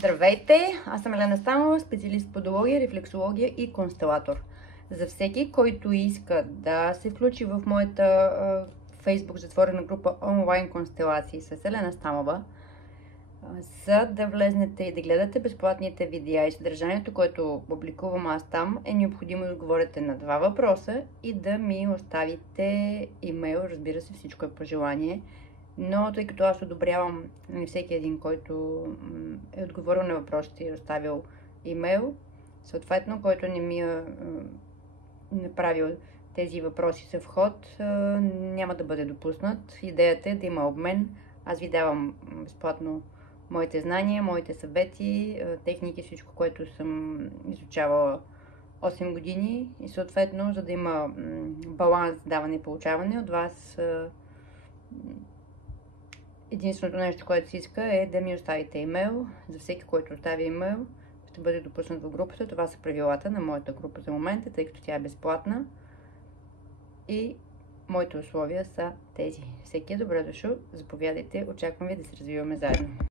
Здравейте! Аз съм Елена Станова, специалист по подология, рефлексология и констелатор. За всеки, който иска да се включи в моята Facebook затворена група онлайн констелации с Елена Станова, за да влезнете и да гледате безплатните видеа и съдържанието, което публикувам аз там, е необходимо да отговорите на 2 въпроса и да ми оставите имейл, разбира се, всичко е по желание. Но тъй като аз одобрявам всеки един, който е отговорил на въпросите и е оставил имейл, съответно, който не ми е направил тези въпроси за вход, няма да бъде допуснат. Идеята е да има обмен. Аз ви давам безплатно моите знания, моите съвети, техники, всичко, което съм изучавала 8 години и съответно, за да има баланс даване и получаване от вас, единственото нещо, което се иска е да ми оставите имейл. За всеки, който остави имейл, ще бъде допуснат в групата. Това са правилата на моята група за момента, тъй като тя е безплатна. И моите условия са тези. Всеки е добре дошъл. Заповядайте. Очаквам ви да се развиваме заедно.